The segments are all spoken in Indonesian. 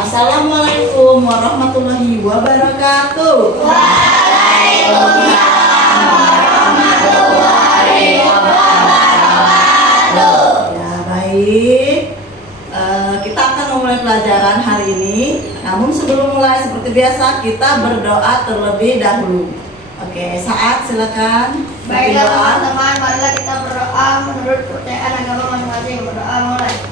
Assalamualaikum warahmatullahi wabarakatuh. Waalaikumsalam warahmatullahi wabarakatuh. Ya baik, kita akan memulai pelajaran hari ini. Namun sebelum mulai seperti biasa kita berdoa terlebih dahulu. Oke, Saat silakan. Baiklah Berdoa. teman-teman, marilah kita berdoa menurut kepercayaan agama masing-masing. Berdoa mulai.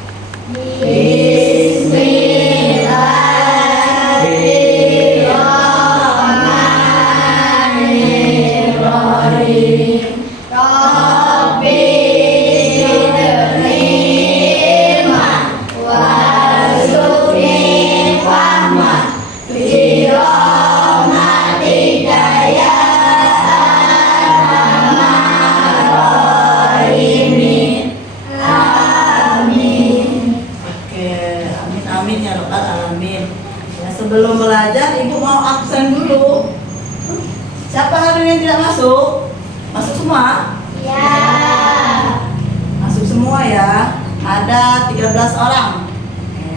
Bismillahirrahmanirrahim. Rabbi zidni ilman warzuqni fahman bi rahmatika ya arhamar rahimin. Amin. Oke, amin amin ya rabbal alamin. Ya, sebelum belajar ibu mau absen dulu. Siapa hari ini tidak masuk? Masuk semua? Ya. Masuk semua ya. Ada 13 orang. Oke.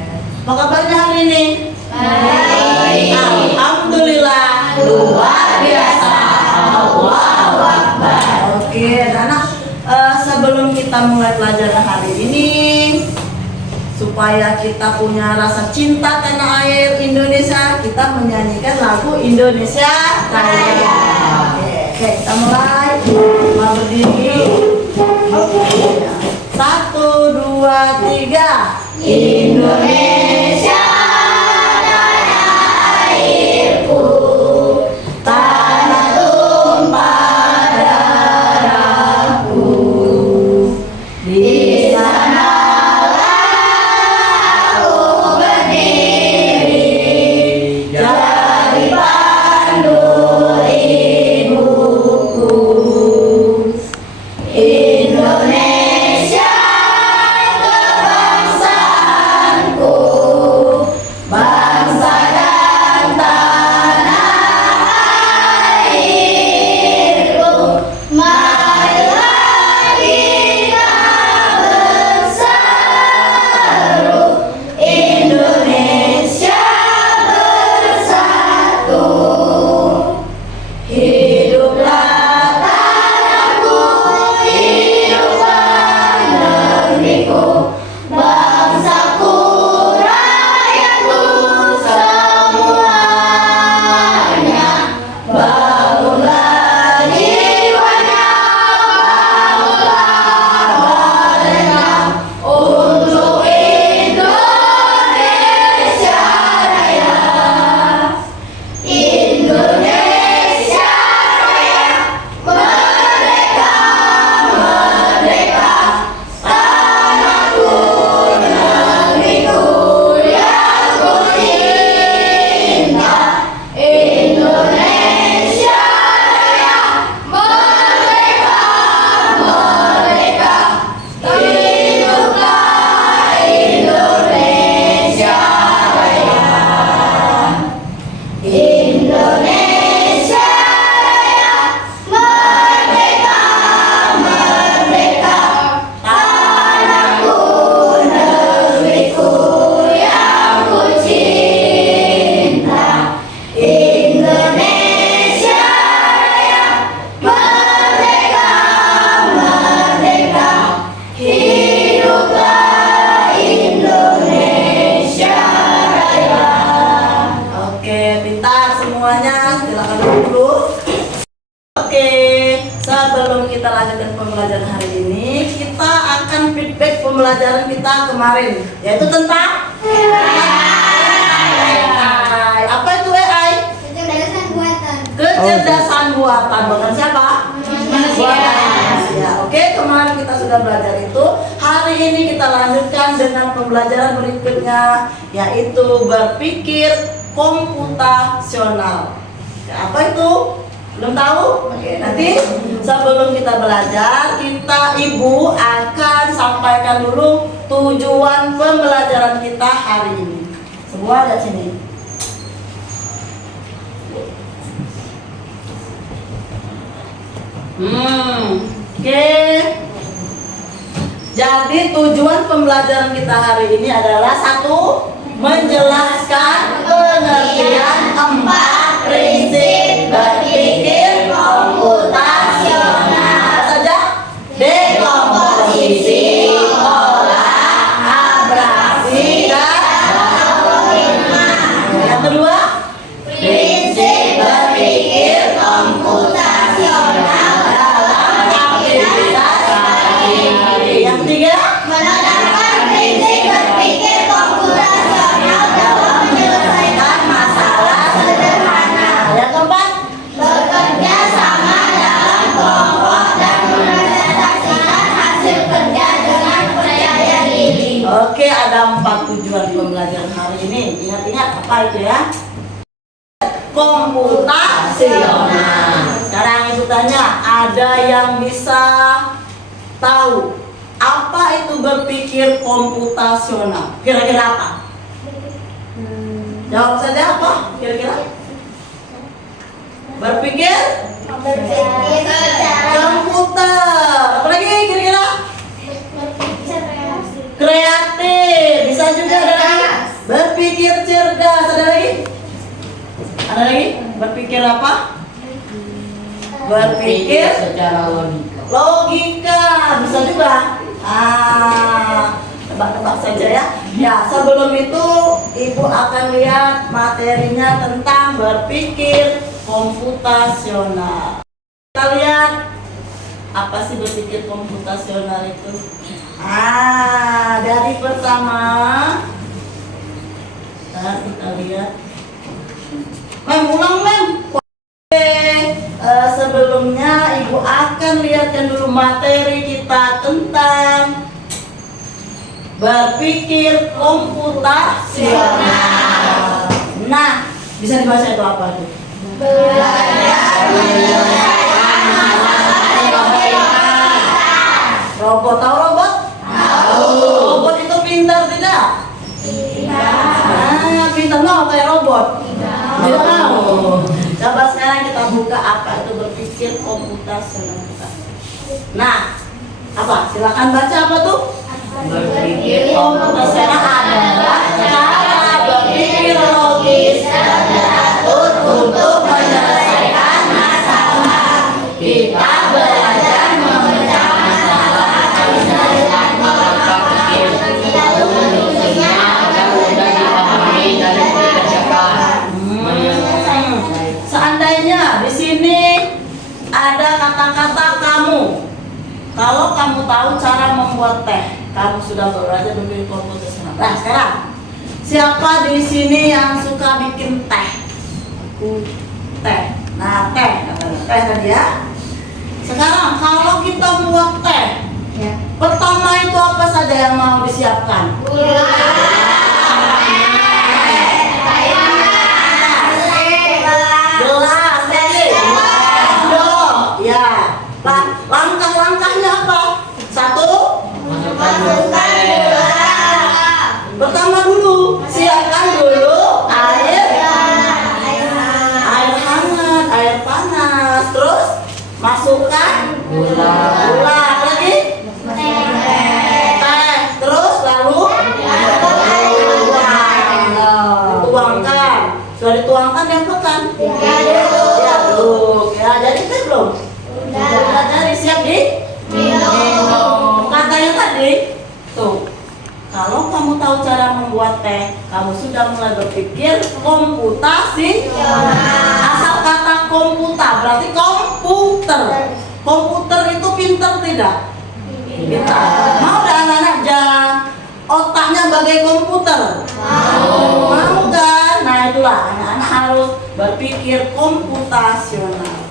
Apa kabarnya hari ini? Baik. Alhamdulillah. Luar biasa. Allahu Akbar. Oke, anak, sebelum kita mulai pelajaran hari ini, supaya kita punya rasa cinta tanah air Indonesia, kita menyanyikan lagu Indonesia Raya. Oke, kita mulai. Mau berdiri. Satu, dua, tiga. Indonesia tanah airku, tanah tumpah darahku. Di sanalah aku berdiri, jadi pandu ibuku. Indonesia kebangsaanku, bangsa dan tanah airku. Marilah kita berseru, Indonesia bersatu. Hiduplah tanahku, hiduplah negeriku, bangsaku, rakyatku semuanya. Bangunlah jiwanya, bangunlah badannya untuk Indonesia Raya. Indonesia Raya, merdeka, merdeka, tanahku, negeriku yang ku cinta. Indonesia Raya, merdeka, merdeka, hiduplah Indonesia Raya. Indonesia Raya, merdeka, merdeka, tanahku, negeriku yang ku cinta. Indonesia Raya, merdeka, merdeka, hiduplah Indonesia Raya. Oke, pintar semuanya. Silakan dulu. Oke, sebelum kita lanjutkan pembelajaran hari ini, kita akan feedback pembelajaran kita kemarin, yaitu tentang AI. Apa itu AI? Kecerdasan buatan. Kecerdasan buatan. Buatan siapa? Manusia. Buatan manusia. Oke, kemarin kita sudah belajar itu. Hari ini kita lanjutkan dengan pembelajaran berikutnya, yaitu berpikir komputasional. Ya, apa itu? Belum tahu? Oke, nanti sebelum kita belajar, ibu akan sampaikan dulu tujuan pembelajaran kita hari ini. Semua ada sini. Oke. Jadi tujuan pembelajaran kita hari ini adalah satu, menjelaskan pengertian 4 prinsip berpikir komputasional. Apa saja? Dekomposisi, olah, abrasi, dan algoritma. Yang kedua, prinsip berpikir komputasional dalam aktivitas sehari-hari. Yang ketiga, Menerapkan prinsip berpikir komputasional dalam menyelesaikan masalah sederhana. yang keempat, Bekerja sama dalam kelompok dan merealisasikan hasil kerja dengan percaya diri. oke, ada 4 tujuan pembelajaran hari ini. Ingat-ingat apa itu ya? Komputasional. Sekarang ibu tanya, ada yang bisa tahu apa itu berpikir komputasional? Kira-kira apa? Jawab saja apa? Kira-kira? Berpikir Berpikir secara komputer. Apa lagi kira-kira? Kreatif. Bisa juga ada lagi. Berpikir cerdas. Ada lagi? Ada lagi? Berpikir apa? Berpikir secara logika. logika. Bisa juga. Tebak-tebak saja ya. Ya, sebelum itu ibu akan lihat materinya tentang berpikir komputasional. Kita lihat apa sih berpikir komputasional itu. Dari pertama kita lihat. Ulang sebelumnya ibu akan lihatkan dulu materi kita tentang berpikir komputasional. Nah, bisa dibaca itu apa tuh? belajar menyelesaikan masalah sederhana. Robot, tahu robot? Tahu. Robot itu pintar tidak? Pintar mau kayak robot? Tidak mau. Coba sekarang kita buka apa itu berpikir komputasional kita. Nah, apa? Silakan baca apa tuh? Berpikir Komputasional adalah cara berpikir logis dan teratur untuk menyelesaikan masalah. Kita belajar memecah masalah dengan pola pikir menyusunnya agar mudah dipahami dan dikerjakan. Seandainya di sini ada kata-kata kamu. Kalau kamu tahu cara membuat teh, kamu sudah belajar berpikir komputasional. Nah, sekarang siapa di sini yang suka bikin teh? Teh. Nah, teh tadi ya. Sekarang kalau kita buat teh, pertama itu apa saja yang mau disiapkan? Gelas, tadi. Sendok, ya. Langkah-langkahnya apa? Satu, pertama dulu siapkan dulu air hangat, air panas, terus masukkan Gula. lagi teh, terus lalu dituangkan. Sudah dituangkan diangkatkan. Diaduk. Ya, jadi teh belum? Sudah jadi siap di minum. Katanya tadi tuh, kalau kamu tahu cara membuat teh, kamu sudah mulai berpikir komputasi. Asal kata komputer berarti komputer. Komputer itu pintar tidak? Pintar. Mau ada anak-anak otaknya bagai komputer? Mau kan? Nah itulah, anak-anak harus berpikir komputasional.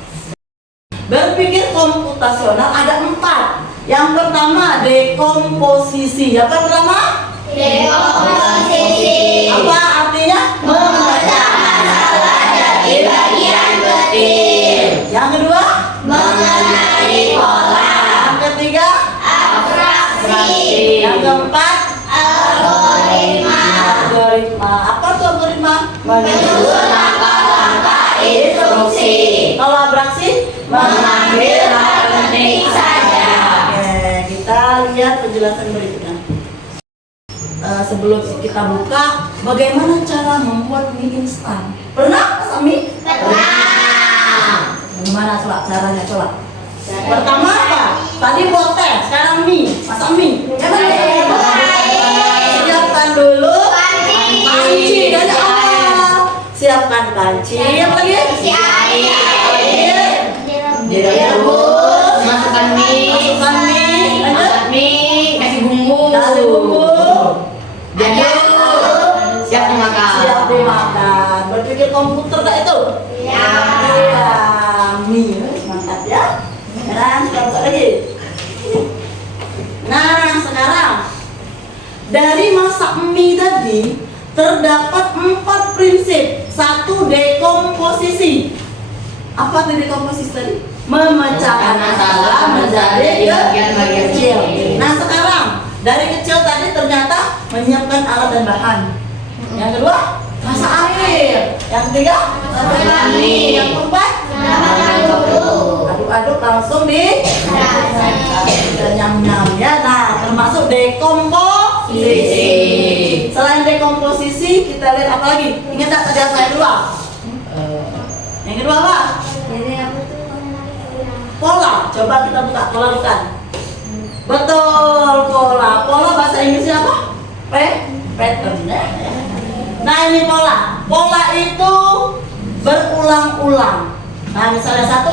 Berpikir komputasional ada 4. Yang pertama dekomposisi. Apa pertama? Dekomposisi. Apa artinya? Memecah masalah dari bagian kecil. Yang kedua? Mengenali pola. Yang ketiga? Abstraksi. Yang keempat? Algoritma. Algoritma. Apa tuh algoritma? Menyusun langkah-langkah instruksi. Kalau abstraksi? Mengambil hal penting saja. Oke, kita lihat penjelasan berikutnya. sebelum kita buka, bagaimana cara membuat mie instan? Pernah masak mie? Pernah. Bagaimana coba caranya coba? Pertama apa? Tadi buat teh, sekarang mie, masak mie. Siapkan dulu panci dari awal. Siapkan panci, apa lagi? Isi air. Direbus, masukkan mie, Masukkan mie, lanjut. angkat mie, kasih bumbu. Kasih bumbu. Jadi siap dimakan. Siap dimakan. Berpikir komputer gak itu? Ya. Iya, mie, mantap ya. Sekarang kita buka lagi. Nah, sekarang dari masak mie tadi terdapat 4 prinsip. 1, dekomposisi. Apa itu dekomposisi tadi? Memecahkan masalah menjadi bagian-bagian kecil. kecil. Nah, sekarang dari kecil tadi ternyata menyiapkan alat dan bahan. Yang kedua, masak air. Yang ketiga, masukkan mie. Yang keempat, aduk-aduk langsung di nyam-nyam ya. Nah, termasuk dekomposisi. Selain dekomposisi, kita lihat apa lagi? Ingat tak tadi apa yang kedua? Yang kedua apa? Pola. Coba kita buka pola bukan? Betul, pola. Pola bahasa Inggrisnya apa? Pattern ya. Nah, ini pola. Pola itu berulang-ulang. Nah, misalnya 1,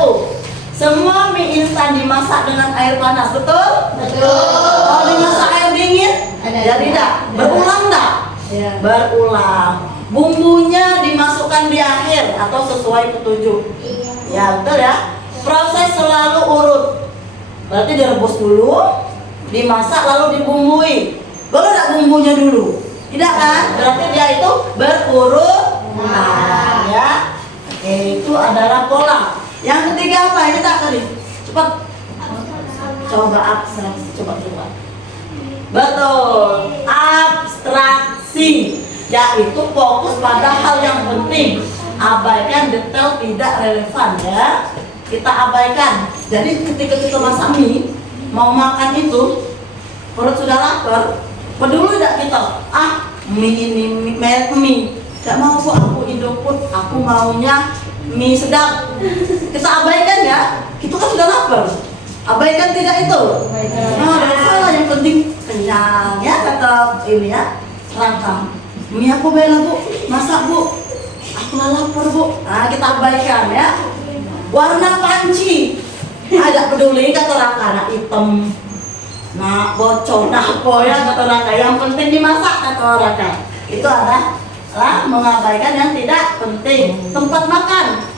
semua mie instan dimasak dengan air panas, betul? Kalau dimasak air dingin, jadi enggak? Berulang enggak? Berulang. Bumbunya dimasukkan di akhir atau sesuai petunjuk. Ya, betul ya. Proses selalu urut. Berarti direbus dulu, dimasak lalu dibumbui. Boleh enggak bumbunya dulu? Tidak kan? Berarti dia itu berurut. Nah, ya. Oke, itu adalah pola. Yang ketiga apa? Ini tak tadi. Cepat. Coba abstraksi, coba. Betul. Abstraksi, yaitu fokus pada hal yang penting. Abaikan detail tidak relevan ya. Kita abaikan. Jadi ketika kita masak mie, mau makan itu, perut sudah lapar, peduli tidak kita? Mie ini merek mie. Gak mau bu, aku Indofood, aku maunya mie sedap. Kita abaikan ya. Kita kan sudah lapar. Abaikan tidak itu? Nah, ada salah, yang penting kenyang ya, kata ini ya. Rangka. Mie aku bela bu, masak bu. Aku lapar bu. Nah, kita abaikan ya. Warna panci, ada peduli kata Rangka, nah hitam, nah bocor, nah apa ya kata Rangka. Yang penting dimasak kata Rangka. Itu adalah mengabaikan yang tidak penting. Tempat makan,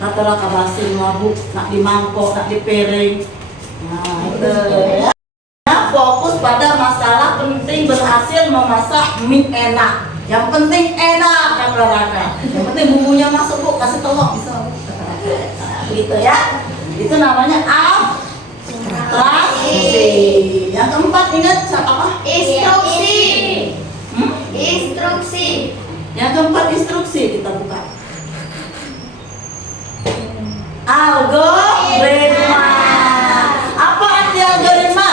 kata Rangka basi mabuk, nak di mangkok, nak di piring. Nah itu ya. Nah, fokus pada masalah penting berhasil memasak mie enak. Yang penting enak kata Rangka. Yang penting bumbunya masuk bu, kasih telur bisa. Gitu ya. Itu namanya abstraksi. Yang keempat ingat apa? Instruksi. Instruksi. Yang keempat instruksi kita buka. Algoritma. Apa arti algoritma?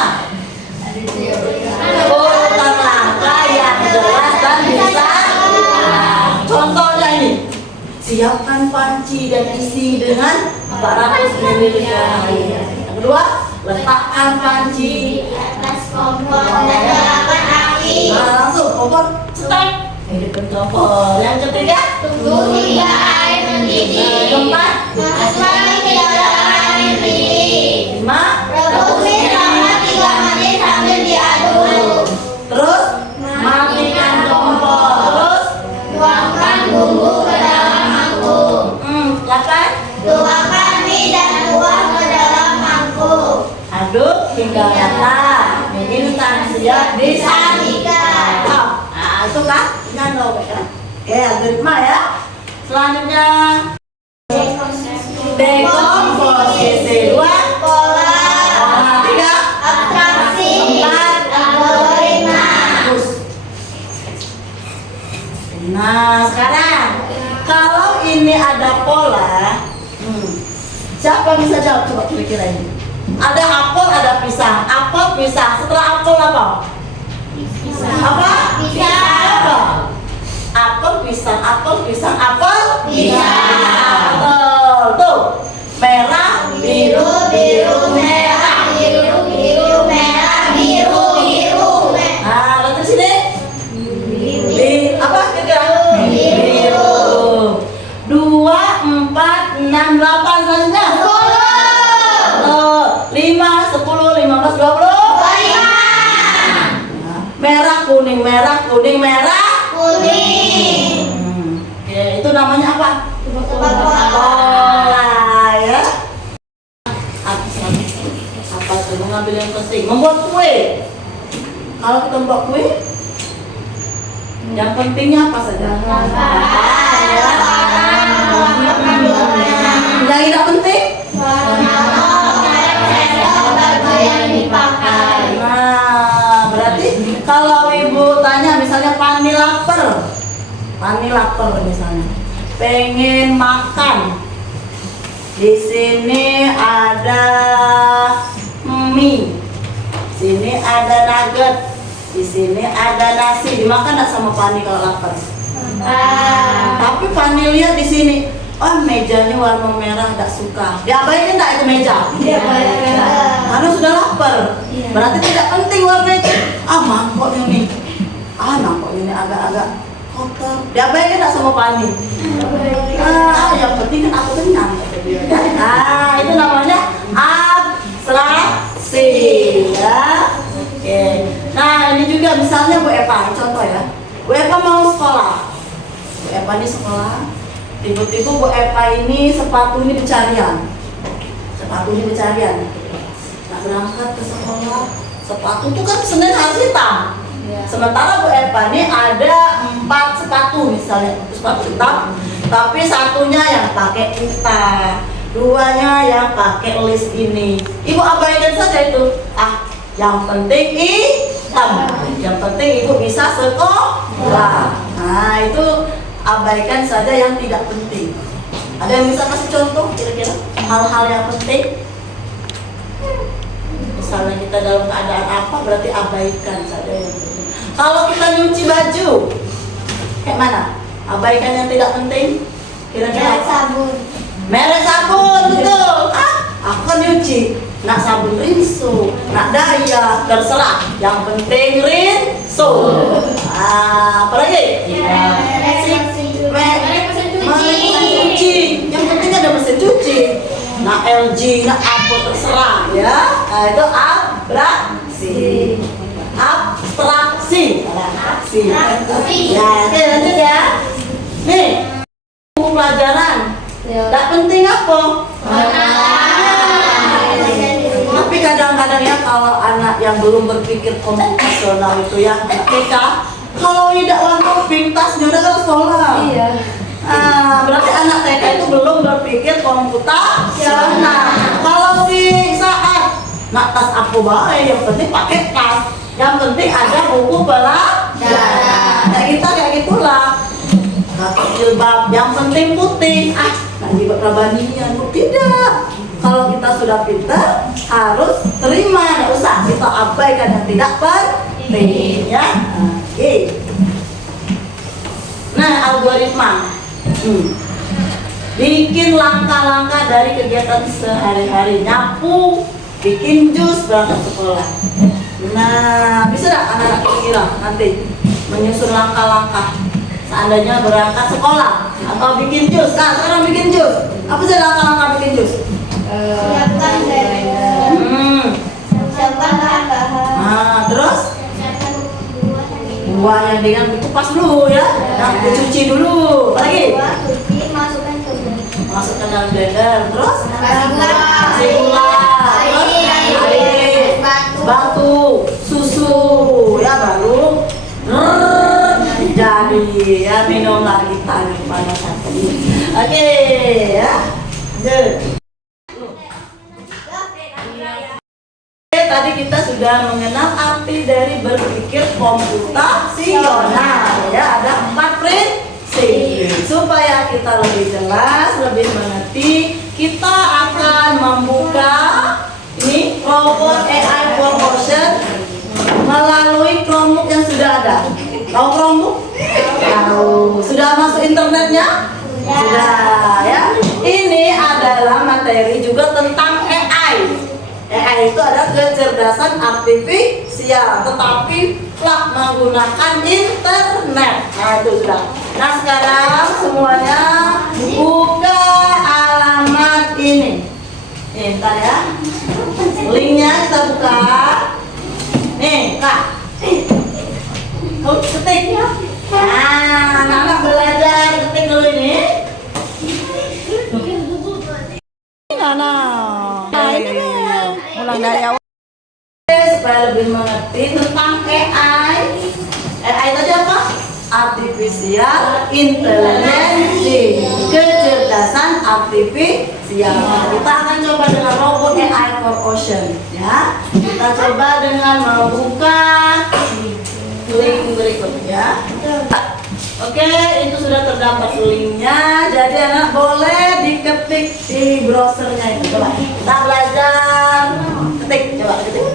Urutan langkah yang jelas dan bisa. Contohnya ini. Siapkan panci dan isi dengan 400 ml air. Yang kedua, letakkan panci Di atas kompor dan nyalakan api. Nah, langsung kompor cetek. Hidupkan kompor. Yang ketiga, Tunggu hingga air mendidih. yang keempat, Masukkan ke dalam air mendidih. 5, Rebus mie selama 3 menit sambil diaduk. terus matikan kompor. Terus Tuangkan bumbu ke dalam mangkuk. 8, Tuangkan mie dan tuang ke dalam mangkuk. aduk hingga rata. Mie instan siap disajikan. Nah, itu kan nyantol kan? Oke, algoritma ya. Selanjutnya dekomposisi. 2, Pola. 3, Abstraksi. 4, Algoritma. Nah, sekarang kalau ini ada pola, siapa bisa jawab? Coba kira-kira ini. Ada apel, ada pisang. Apel, pisang. Setelah apel apa? Pisang. Apa? Pisang. Apa? Apel, pisang, apel, pisang, apel, Pisang. Betul. Tuh. Merah, Biru, biru, merah, biru, biru, merah, biru, biru, merah. Nah, lihat di sini. Apa kira-kira? Biru. 2, 4, 6, 8 selanjutnya. 5, 10, 15, 20. Merah, kuning, merah, kuning, merah. Kuning. Oke, itu namanya apa? Tebak bola. Bola ya. Apa tuh? Mengambil yang penting. Membuat kue. Kalau kita membuat kue, yang pentingnya apa saja? Ya. Yang tidak penting? Nah, berarti kalau ibu tanya misalnya Pani lapar misalnya, pengen makan. Di sini ada mie, sini ada nugget, di sini ada nasi. Dimakan nggak sama Pani kalau lapar? Tapi Pani lihat di sini, oh mejanya warna merah, nggak suka. Diabaikan nggak itu meja? Karena sudah lapar. Berarti tidak penting warnanya. Mangkoknya nih. Mangkoknya ini agak-agak kotor. Diabaikan nggak sama Pani? Yang penting kan aku kenyang. Itu namanya abstraksi ya. Oke. Nah ini juga misalnya Bu Eva, contoh ya. Bu Eva mau sekolah. Bu Eva ini sekolah. Tiba-tiba Bu Eva ini sepatu ini pencarian. Nah, berangkat ke sekolah. Sepatu itu kan Senin harus hitam. Sementara Bu Eva ini ada 4 sepatu misalnya, sepatu hitam, tapi satunya yang pakai pita, 2-nya yang pakai list ini. Ibu abaikan saja itu. Yang penting hitam. Yang penting ibu bisa sekolah. Nah itu abaikan saja yang tidak penting. Ada yang bisa kasih contoh kira-kira hal-hal yang penting? Misalnya kita dalam keadaan apa, berarti abaikan saja yang penting. Kalau kita nyuci baju, kayak mana? Abaikan yang tidak penting? Kira-kira Sabun. merek sabun, betul. Aku kan nyuci, nak sabun rinso, nak daya, terserah. Yang penting rinso. Apa lagi? Merek mesin cuci. Yang penting ada mesin cuci. Nak LG, nak apa terserah ya. Itu abstraksi. Ya, oke lanjut ya. Nih, buku pelajaran. Tak penting apa? Tapi kadang-kadang ya kalau anak yang belum berpikir komputasional itu ya, TK, kalau tidak warna pink tasnya udah ke sekolah. Iya. Berarti anak TK itu belum berpikir komputasional. Kalau si saat nak tas apa baik, yang penting pakai tas. Yang penting ada buku pelajaran. Kayak gitulah. Pakai jilbab, yang penting putih. Nah jilbab rabanian, tidak. Kalau kita sudah pintar, harus terima, nggak usah kita abaikan yang tidak penting, ya. Oke. Nah algoritma, bikin langkah-langkah dari kegiatan sehari-hari, nyapu, bikin jus, berangkat sekolah. Nah bisa nggak anak-anak kira nanti menyusun langkah-langkah? Seandainya berangkat sekolah atau bikin jus, sekarang bikin jus. Apa sih langkah-langkah bikin jus? Siapkan blender. Siapkan bahan-bahan. Terus buah yang dengan dikupas dulu ya, yang dicuci dulu. Apa lagi? Cuci, masukkan ke blender. Masukkan dalam blender. Terus Kasih gula, terus air, batu, susu, ya baru jadi ya minum lagi tadi pada saat ini. Oke ya. Tadi kita sudah mengenal arti dari berpikir komputasional ya, ada 4 prinsip. Supaya kita lebih jelas, lebih mengerti, kita akan membuka ini robot AI for motion melalui Chromebook yang sudah ada. Tahu Chromebook? Tahu. Sudah masuk internetnya? Sudah ya. Ini adalah materi juga tentang AI. AI itu adalah kecerdasan artifisial, tetapi telah menggunakan internet. Nah itu sudah. Nah sekarang semuanya buka alamat ini. Nih, ntar ya. Linknya kita buka. Nih, Kak. Ketik ya. Nah, anak-anak belajar ketik dulu ini. Nah, ini deh. Mulai dari awal. Supaya lebih mengerti tentang AI. AI itu apa? Artificial Intelligence, kecerdasan artifisial. Kita akan coba dengan robot AI for Ocean, ya. Kita coba dengan membuka link berikutnya. Oke, itu sudah terdapat linknya. Jadi anak boleh diketik di browsernya itu. Coba kita belajar ketik. Coba ketik.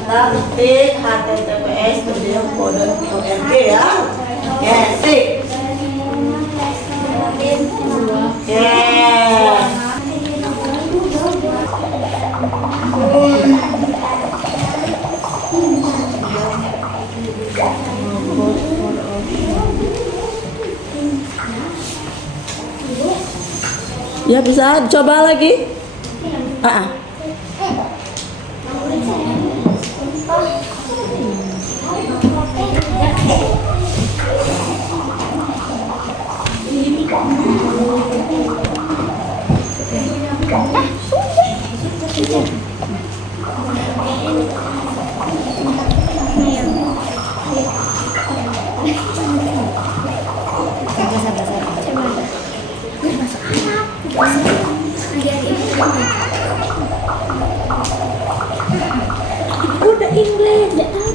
Kita ketik https://.org ya. Ketik. Oke. Ya bisa coba lagi.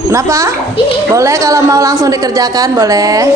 Kenapa? Boleh kalau mau langsung dikerjakan, boleh.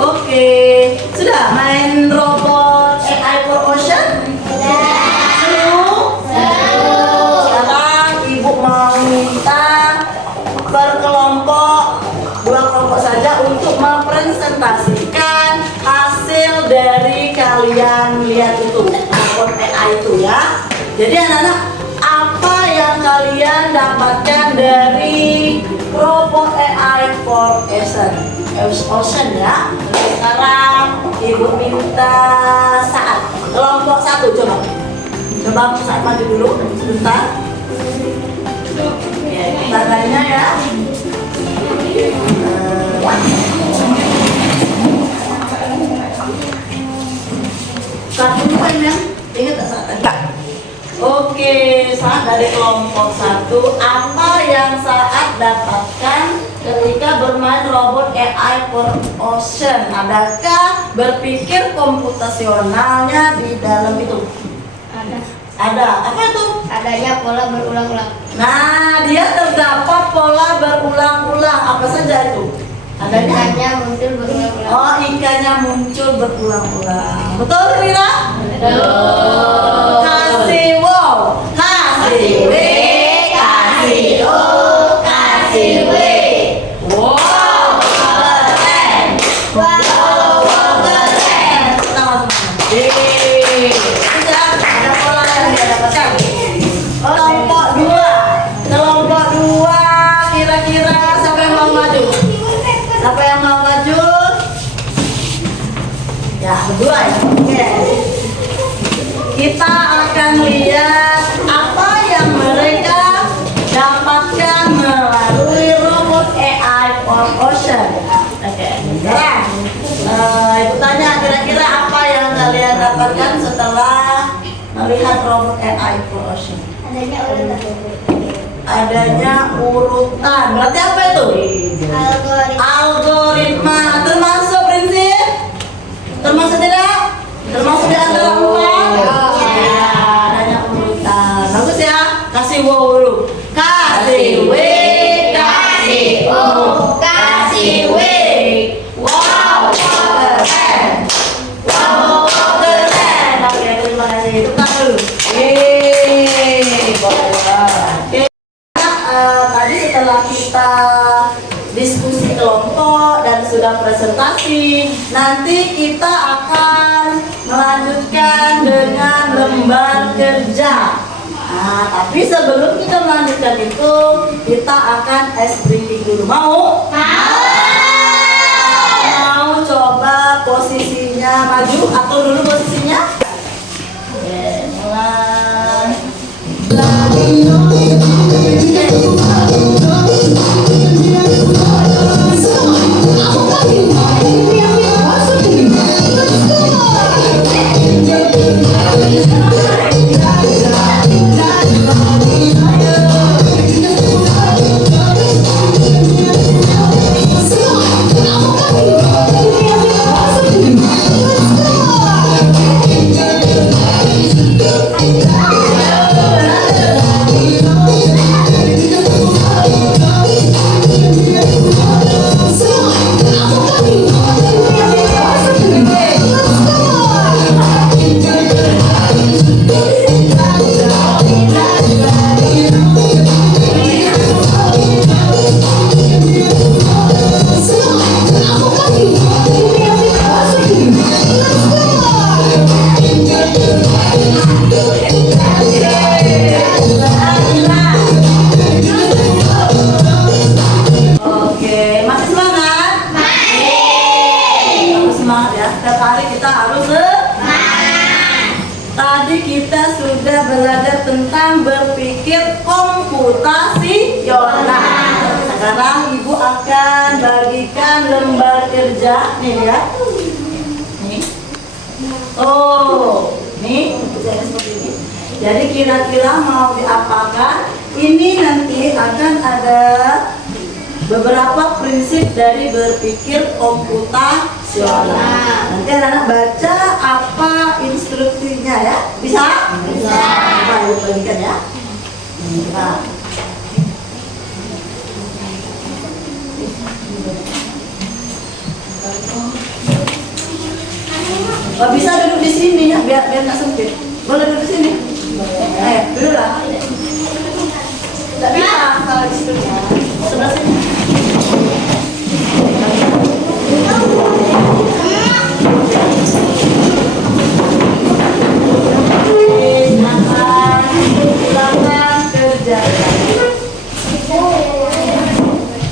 Oke, sudah main robot AI for Ocean? Seru? Sekarang ibu mau minta berkelompok, 2 kelompok saja untuk mempresentasikan hasil dari kalian lihat itu robot AI itu ya. Jadi anak-anak, apa yang kalian dapatkan dari robot AI for Ocean ya? Sekarang ibu minta Saat kelompok 1 coba Saat maju dulu sebentar. Oke, kita tanya ya. dari kelompok 1, apa yang saat dapatkan ketika bermain robot AI for Ocean? Adakah berpikir komputasionalnya di dalam itu? Ada. Apa itu? Adanya pola berulang-ulang. Nah, dia terdapat pola berulang-ulang. Apa saja itu? Adanya? Ikannya muncul berulang-ulang. Oh, ikannya muncul berulang-ulang. Betul, Rina? Betul. Kasih wow, kasih w, kasih o, kasih w. Wow, keren. Wow, keren. Sama-sama. Sudah ada pola yang dia dapatkan. Kelompok 2. Kelompok 2 kira-kira siapa yang mau maju? Siapa yang mau maju? Ya, berdua ya. Oke. Kita akan lihat apa yang mereka dapatkan melalui robot AI for Ocean. Oke. Sekarang ibu tanya kira-kira apa yang kalian dapatkan setelah melihat robot AI for Ocean? Adanya urutan. Adanya urutan. Berarti apa itu? Algoritma. Algoritma. Termasuk prinsip? Termasuk tidak? Termasuk di antara 4? Ya, adanya urutan. Bagus ya. Kasih wow dulu. Kasih W, kasih O, kasih W. Wow, keren. Wow, keren. Oke, terima kasih. Tepuk tangan dulu. Oke. Tadi setelah kita diskusi kelompok dan sudah presentasi, nanti kita akan melanjutkan dengan lembar kerja. Nah, tapi sebelum kita melanjutkan itu, kita akan ice breathing dulu. Mau? Mau coba posisinya maju atau dulu posisinya? Oke, mulai. Oke, masih semangat? Masih semangat ya. Setiap hari kita harus semangat. Tadi kita sudah belajar tentang berpikir komputasional. Sekarang ibu akan bagikan lembar kerja nih ya. Nih. Oh, nih kerjanya seperti ini. Jadi kira-kira mau diapakan? Ini nanti akan ada beberapa prinsip dari berpikir komputasional. Nanti anak-anak baca apa instruksinya ya. Bisa? Bisa. Coba ibu bagikan ya. Nah. Oh, bisa duduk di sini ya, biar nggak sempit. Boleh duduk di sini. Duduk lah. Tidak bisa kalau di situ. Sebelah sini. Silakan kerja.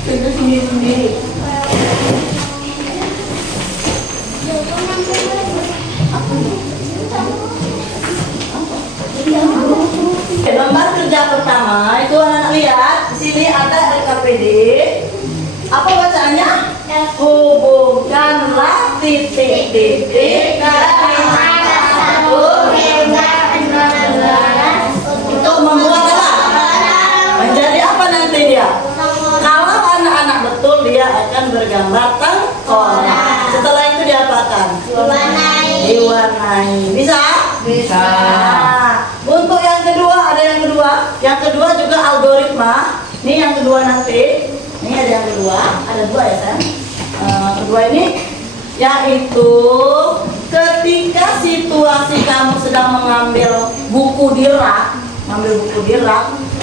Kerja sendiri-sendiri. Lembar kerja pertama itu anak-anak lihat di sini ada LKPD. Apa bacaannya? Hubungkanlah titik-titik dari angka 1 hingga 16 untuk membuat apa? bergambar tengkorak. Setelah itu diapakan? Diwarnai. Diwarnai. Bisa? Bisa. Nah, untuk yang kedua ada yang kedua. Yang kedua juga algoritma. Ini yang kedua nanti. Ini ada yang kedua. Ada dua ya sayang. Kedua ini yaitu ketika situasi kamu sedang mengambil buku di rak,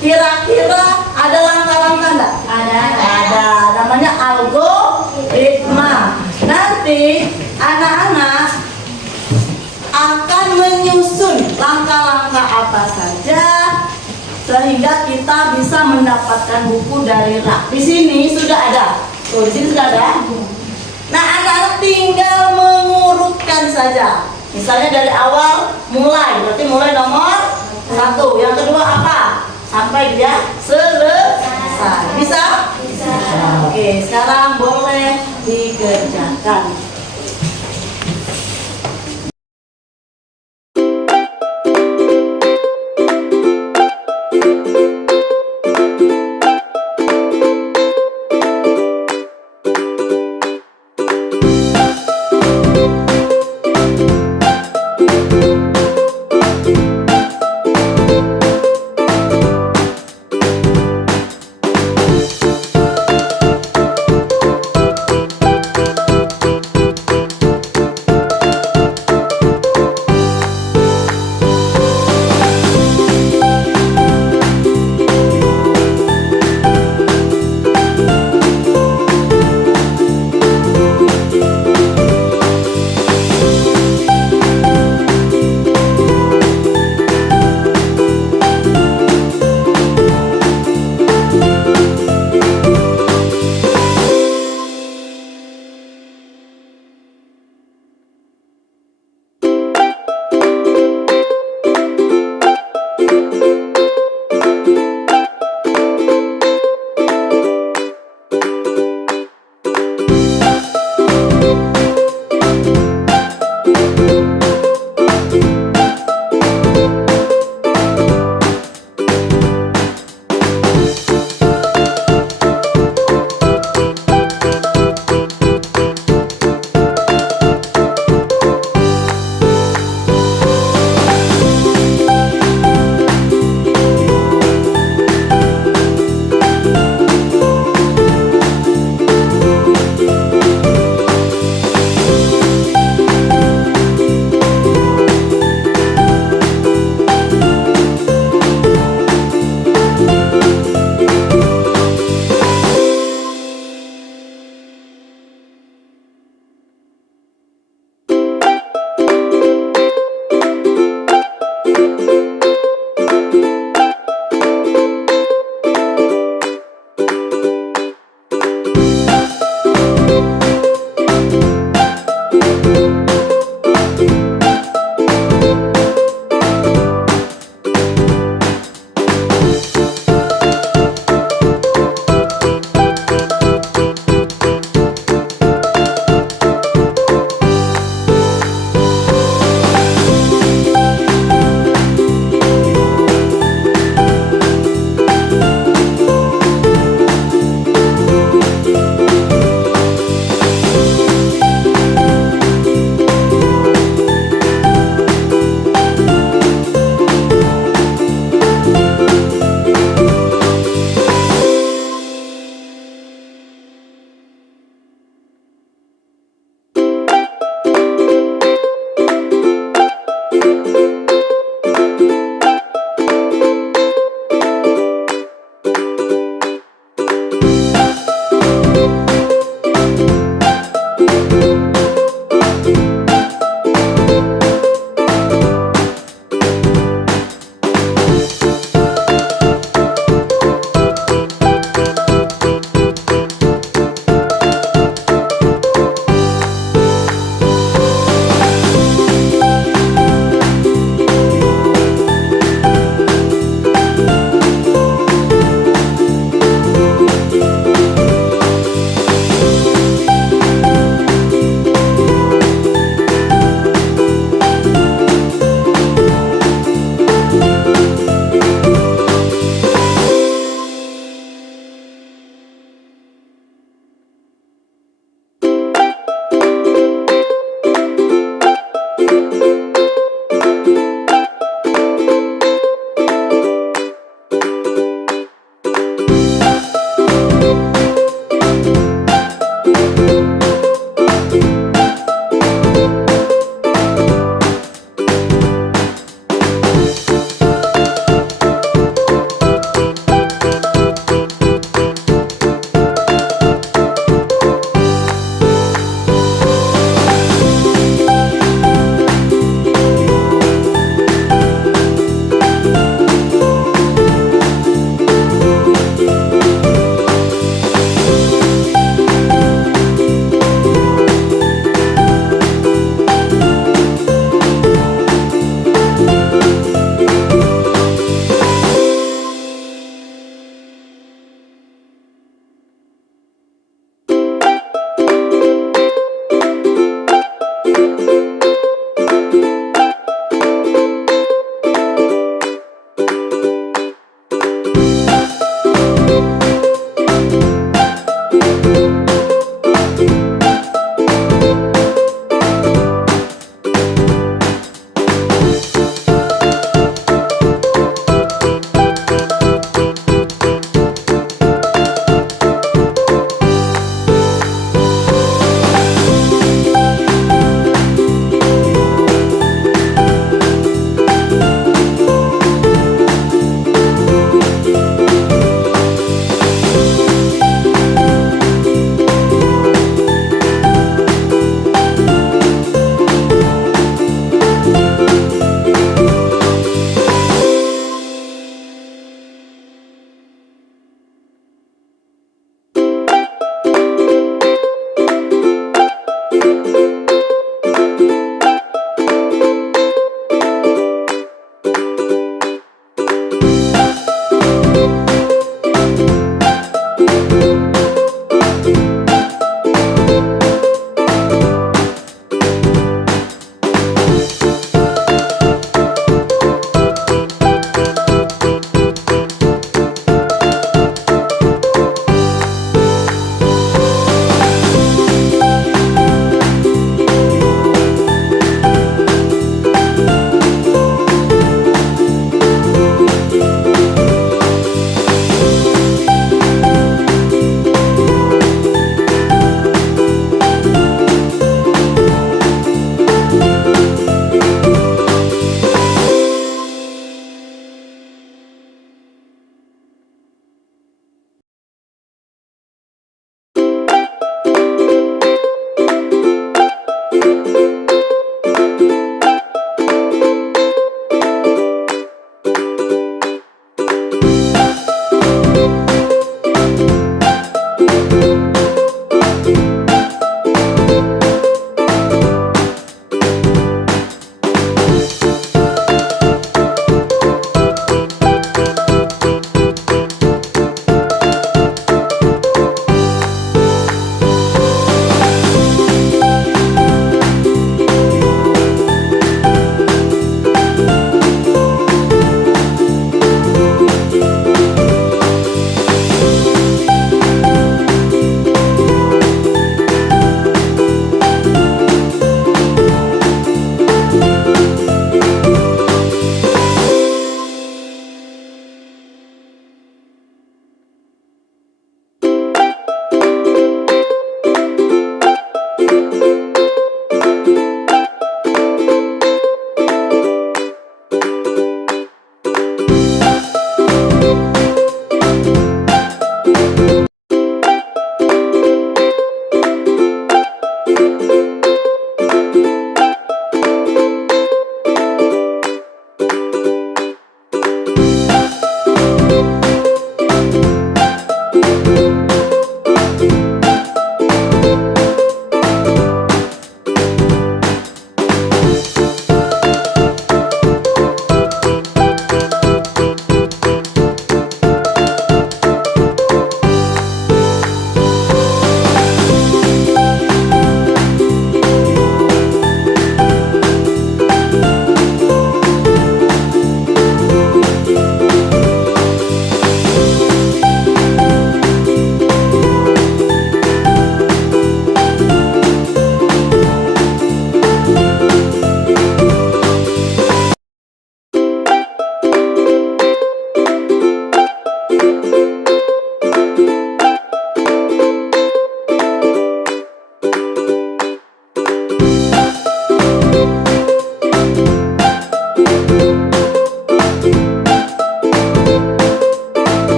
kira-kira ada langkah-langkah enggak? Ada. Namanya algoritma. Nanti anak-anak akan menyusun langkah-langkah apa saja sehingga kita bisa mendapatkan buku dari rak. Di sini sudah ada. Tuh, di sini sudah ada. Nah, anak-anak tinggal mengurutkan saja. Misalnya dari awal mulai, berarti mulai nomor 1. Yang kedua apa? Sampai dia selesai. Bisa? Bisa. Oke, sekarang boleh dikerjakan.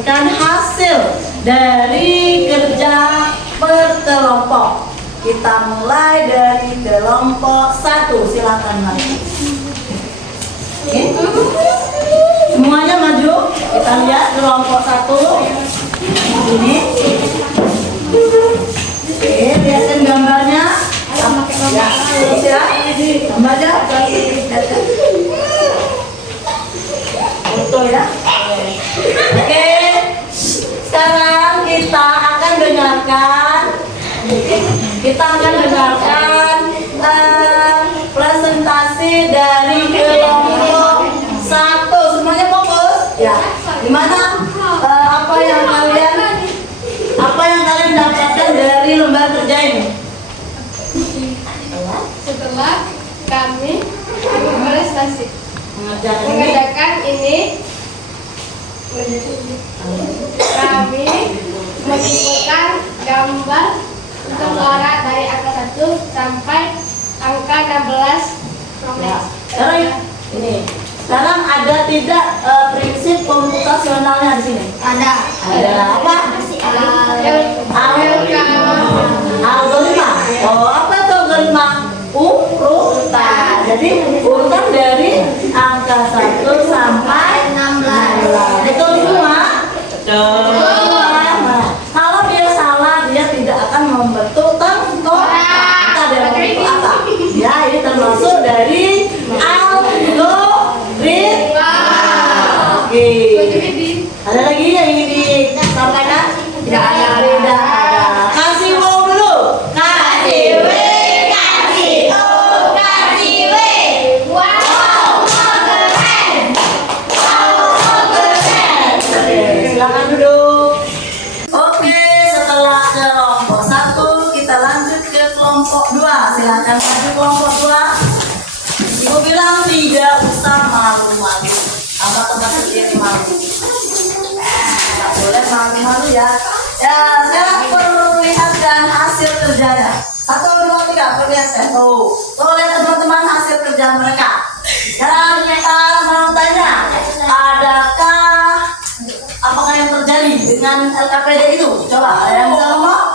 membagikan hasil dari kerja berkelompok. Kita mulai dari kelompok 1. Silakan maju. Oke. Semuanya maju. Kita lihat kelompok 1. Ini. Oke, lihatin gambarnya. Ya, terus ya. Gambarnya. Foto ya. Oke. Sekarang kita akan dengarkan presentasi dari kelompok 1. Semuanya fokus ya. Gimana apa yang kalian dapatkan dari lembar kerja ini? Setelah kami berprestasi Mengerjakan ini. mengerjakan ini, kami menyimpulkan gambar untuk suara dari angka 1 sampai angka 16. Ya. Sekarang ada tidak prinsip komputasionalnya di sini? Ada. Ada apa? Algoritma. Oh, apa itu algoritma? Urutan. Jadi urutan dari angka 1 sampai 16. Betul semua? Betul. Nah, kalau dia salah, dia tidak akan membentuk tengkok. Kita dia membentuk apa? Ya, ini termasuk dari algoritma. Oke. Ada lagi yang ingin disampaikan? Tidak ada. Kasih wow dulu. Kasih W, kasih O, kasih W. Wow, keren. Oke, silakan duduk. Oke, setelah kelompok 1, kita lanjut ke kelompok 2. Silakan maju kelompok 2. Ibu bilang tidak usah malu-malu. Apa tempat sendiri malu? Tidak boleh malu-malu ya. Ya, saya perlihatkan hasil kerjanya. 1, 2, 3, perlihatkan. Tuh lihat teman-teman hasil kerja mereka. Sekarang kita mau tanya, apakah yang terjadi dengan LKPD itu? Coba, ada yang bisa ngomong?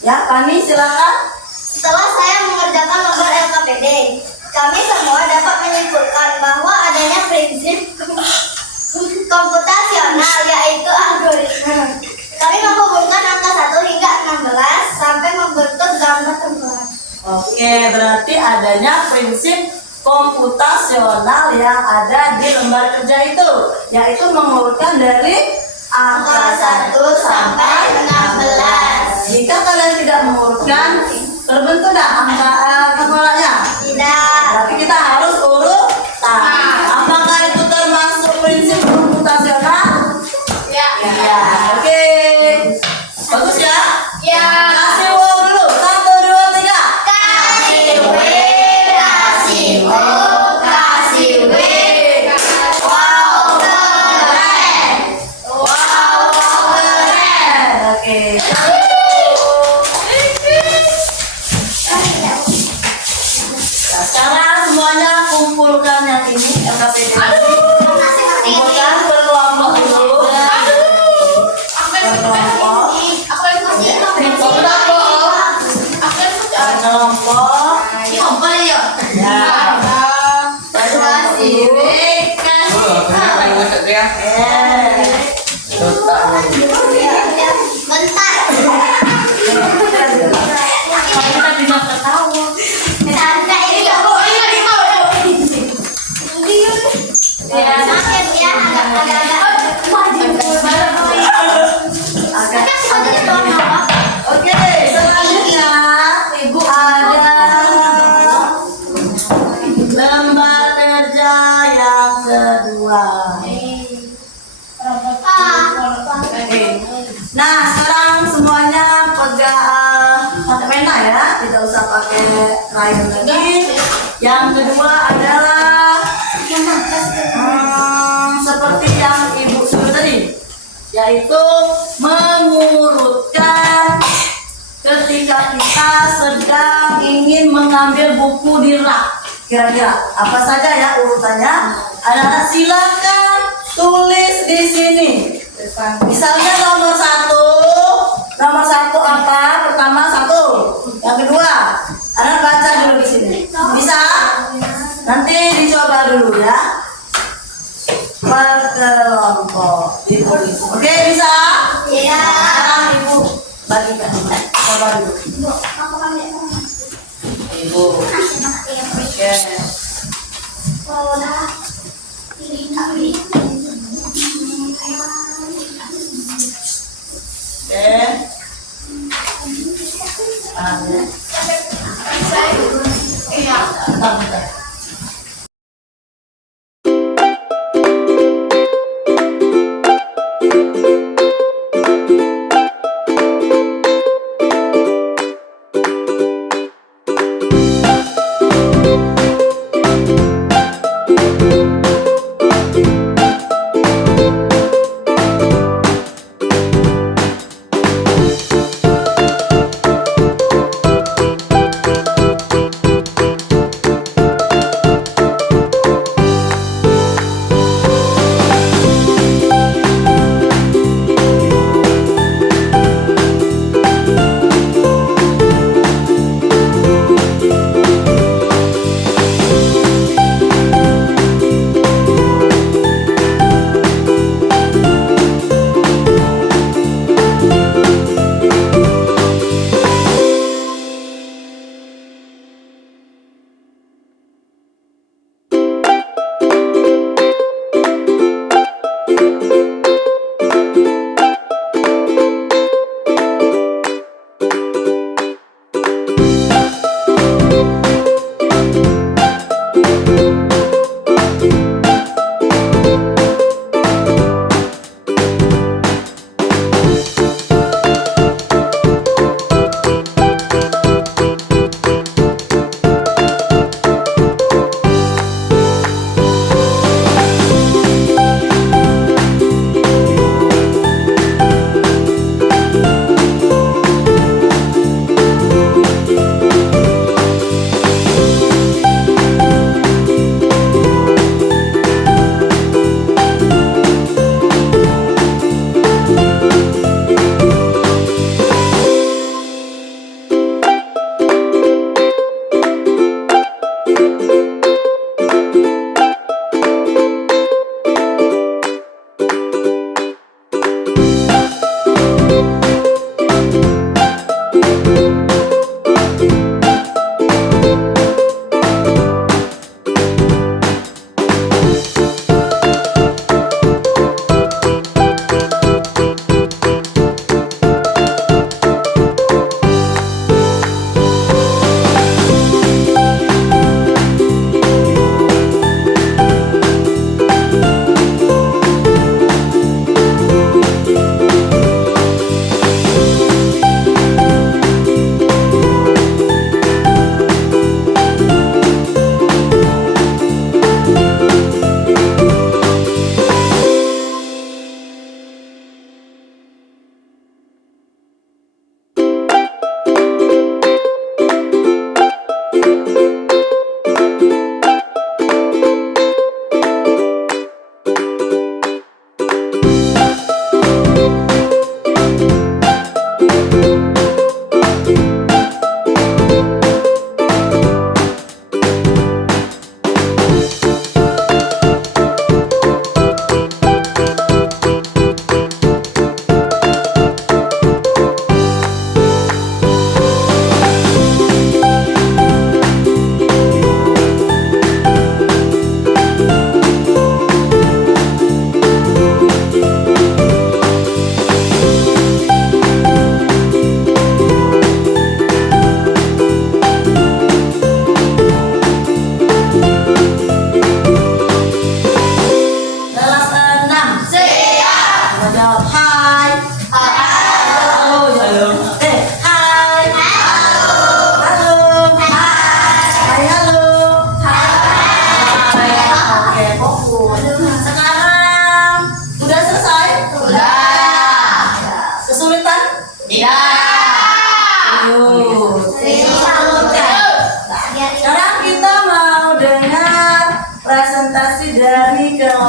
Ya, Fani silakan. Setelah saya mengerjakan lembar LKPD, kami semua dapat menyimpulkan bahwa adanya prinsip komputasional, yaitu algoritma. Kami menghubungkan angka 1 hingga 16 sampai membentuk gambar tengkorak. Oke, berarti adanya prinsip komputasional yang ada di lembar kerja itu, yaitu mengurutkan dari angka 1 sampai 16. Jika kalian tidak mengurutkan, terbentuk tidak angka tengkoraknya? Tidak. Berarti kita harus urut. Apakah itu termasuk prinsip komputasional? Ya. Ya, oke. Bagus ya? Ya. Kasih wow dulu. 1, 2, 3. Kasih W, kasih O, kasih W. Wow, keren. Wow, keren. Oke. Nah, sekarang semuanya kumpulkan yang ini LKPD. Kumpulkan berkelompok dulu. Berkelompok. Ya. Kasih W, kasih Bentar. kita bisa ketawa. Ada ini ya. Ya, makin ya, agak-agak. Oke, selanjutnya Ibu ada lembar kerja yang kedua. Nah, sekarang semuanya pakai pena ya, tidak usah pakai crayon lagi. Yang kedua adalah seperti yang Ibu suruh tadi, yaitu mengurutkan ketika kita sedang ingin mengambil buku di rak. Kira-kira apa saja ya urutannya? Anak-anak silakan tulis di sini. Misalnya nomor satu apa? Pertama satu, yang kedua, anak baca dulu di sini. Bisa? Nanti dicoba dulu ya. Berkelompok ditulis. Oke, bisa? Iya. Sekarang ibu bagikan. Coba dulu. Ibu. Oke. Oke. Iya. Bentar.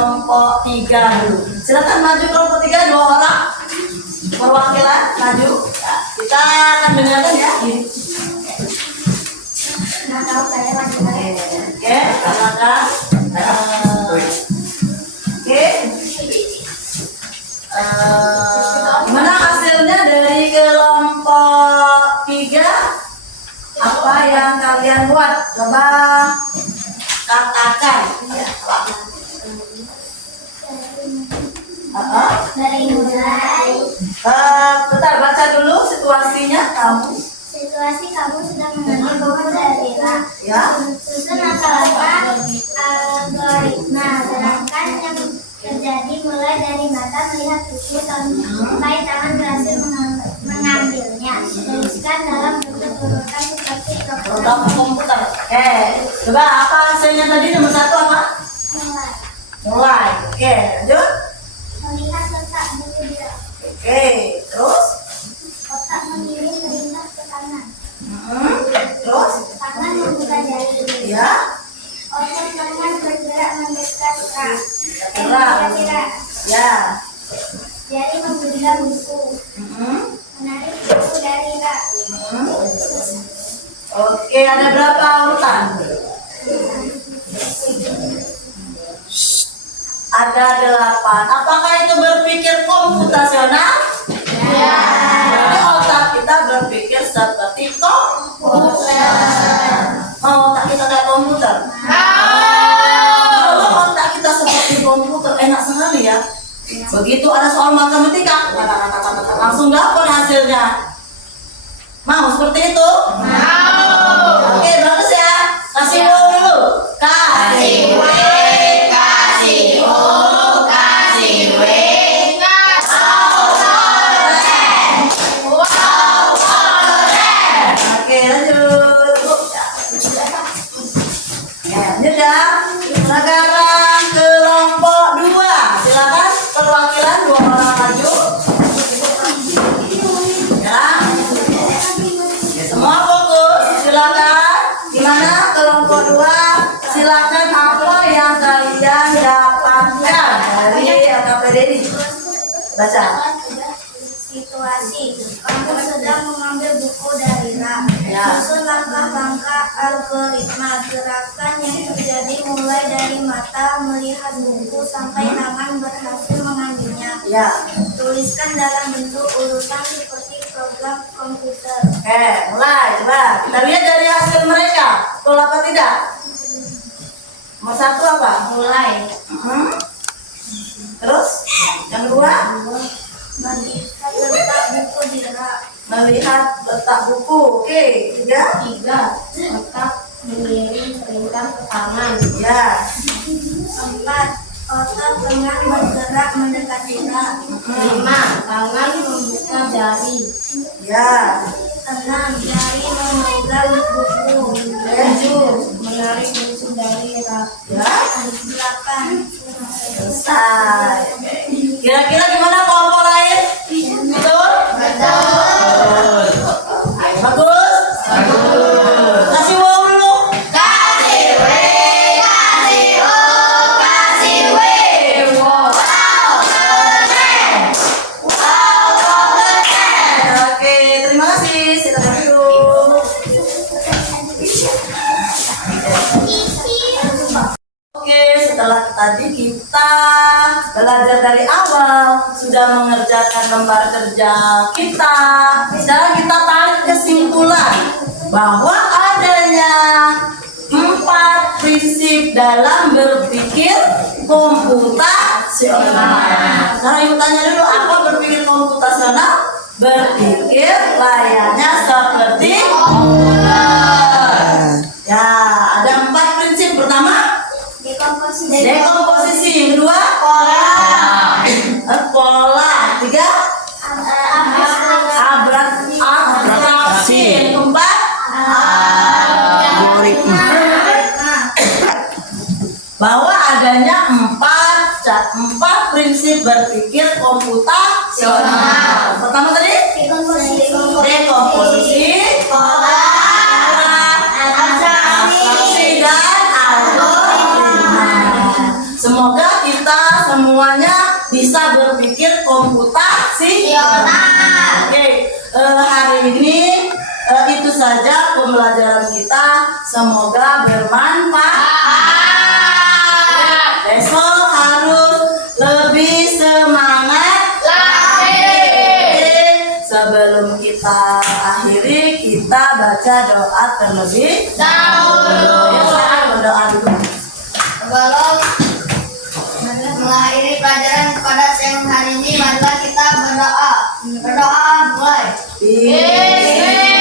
kelompok 3 dulu. Silakan maju kelompok 3, 2 orang perwakilan maju. Nah, kita akan dengarkan ya. Nah, tahu saya lagi. Oke, silakan. Oke. Gimana hasilnya dari kelompok 3? Apa yang kalian buat? Coba katakan. Dari mulai Bentar, baca dulu situasinya kamu. situasi kamu sedang mengambil buku daerah. Ya. Susun langkah-langkah algoritma. Sedangkan yang terjadi mulai dari mata melihat buku sampai tangan berhasil mengambilnya. Tuliskan dalam bentuk urutan seperti Program komputer. Oke. Coba apa hasilnya tadi nomor 1 apa? mulai Mulai. Oke, lanjut. melihat letak buku di rak. Oke, terus? Otak mengirim perintah ke kanan. Terus? Tangan membuka jari. Ya. Otot tangan bergerak mendekat rak. Gerak. Kira-kira. Ya. Jari menggenggam buku. Menarik buku dari rak. Oke, ada berapa urutan? Ada 8. Apakah itu berpikir komputasional? Ya. Jadi otak kita berpikir seperti komputer. Mau otak kita kayak komputer? Kalau otak kita seperti komputer, enak sekali ya. Begitu ada soal matematika, langsung dapat hasilnya. Mau seperti itu? Mau. Oke, bagus ya. Kasih wow dulu. Kasih wow. Oke, lanjut. Lanjut ya. Sekarang kelompok 2. Silakan perwakilan 2 orang maju. Ya. Semua fokus. Silakan. Gimana kelompok 2? Silakan apa yang kalian dapatkan dari LKPD ini? Baca. Situasi kamu sedang mengambil buku dari rak. Ya. Susun langkah-langkah algoritma. Gerakan yang terjadi mulai dari mata melihat buku sampai tangan berhasil mengambilnya. Ya. Tuliskan dalam bentuk urutan seperti program komputer. Oke, mulai. Coba kita lihat dari hasil mereka. Betul apa tidak? Nomor 1 apa? Mulai Terus yang kedua? melihat letak buku di rak. Melihat letak buku. Oke, 3. 3. Otak mengirim perintah ke tangan. Ya. 4. Otak tangan bergerak mendekati rak. 5. Tangan membuka jari. Ya. 6. Jari memegang buku. 7. Menarik buku dari rak. Ya. 8. Selesai. Kira-kira gimana kelompok lain? Betul? Betul. Bagus? Bagus. Kasih wow dulu. Oke, terima kasih. Silakan duduk. Oke, setelah tadi kita belajar dari awal, sudah mengerjakan lembar kerja kita. Sekarang kita tarik kesimpulan bahwa adanya 4 prinsip dalam berpikir komputasional. Sekarang ibu tanya dulu, apa berpikir komputasional? Berpikir layaknya seperti komputer. Ya, ada 4 prinsip. Pertama, dekomposisi. Yang kedua, pola. 3, abraksi. Yang keempat, algoritma. Bahwa adanya 4 prinsip berpikir komputasional. Pertama tadi, dekomposisi, pola, abstraksi, dan algoritma. Semoga kita semuanya bisa berpikir komputasional. Oke, hari ini itu saja pembelajaran kita. Semoga bermanfaat. Besok harus lebih semangat lagi. Sebelum kita akhiri, kita baca doa terlebih dahulu. Ya, saya berdoa dulu. Sebelum mengakhiri pelajaran pada siang hari ini, marilah kita berdoa. Berdoa mulai. Bismillah.